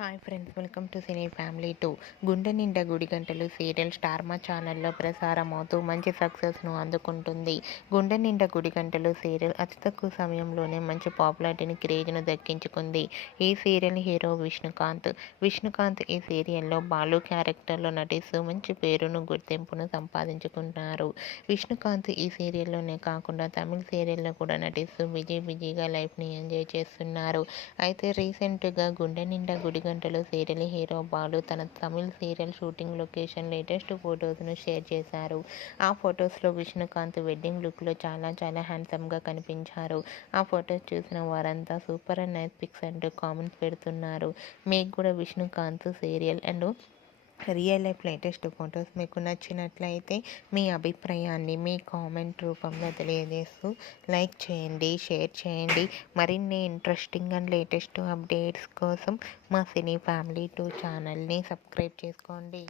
Hi friends, welcome to cine family 2. గుండె నిండా గుడి గంటలు సీరియల్ స్టార్ మా ఛానల్లో ప్రసారం అవుతూ మంచి సక్సెస్ను అందుకుంటుంది. గుండె నిండా గుడి గంటలు సీరియల్ అతి తక్కువ సమయంలోనే మంచి పాపులారిటీని క్రేజ్ను దక్కించుకుంది. ఈ సీరియల్ హీరో విష్ణుకాంత్ ఈ సీరియల్లో బాలు క్యారెక్టర్లో నటిస్తూ మంచి పేరును గుర్తింపును సంపాదించుకుంటున్నారు. విష్ణుకాంత్ ఈ సీరియల్లోనే కాకుండా తమిళ సీరియల్లో కూడా నటిస్తూ బిజీగా లైఫ్ని ఎంజాయ్ చేస్తున్నారు. అయితే రీసెంట్గా గుండె నిండా గుడి గంటలు సీరియల్ హీరో బాలు తన Tamil serial shooting location latest ఫొటోస్ను షేర్ చేశారు. ఆ ఫొటోస్లో విష్ణుకాంత్ వెడ్డింగ్ లుక్లో చాలా హ్యాండ్సమ్గా కనిపించారు. ఆ ఫొటోస్ చూసిన వారంతా సూపర్ అండ్ నైస్ పిక్స్ అంటూ కామెంట్స్ పెడుతున్నారు. మీకు కూడా Vishnukant serial and real life latest photos మీకు నచ్చినట్లయితే మీ అభిప్రాయాన్ని మీ కామెంట్ రూపంలో తెలియజేస్తూ లైక్ చేయండి, షేర్ చేయండి. మరిన్ని ఇంట్రెస్టింగ్ అండ్ లేటెస్ట్ అప్డేట్స్ కోసం మా సినీ ఫ్యామిలీ 2 ఛానల్ని సబ్స్క్రైబ్ చేసుకోండి.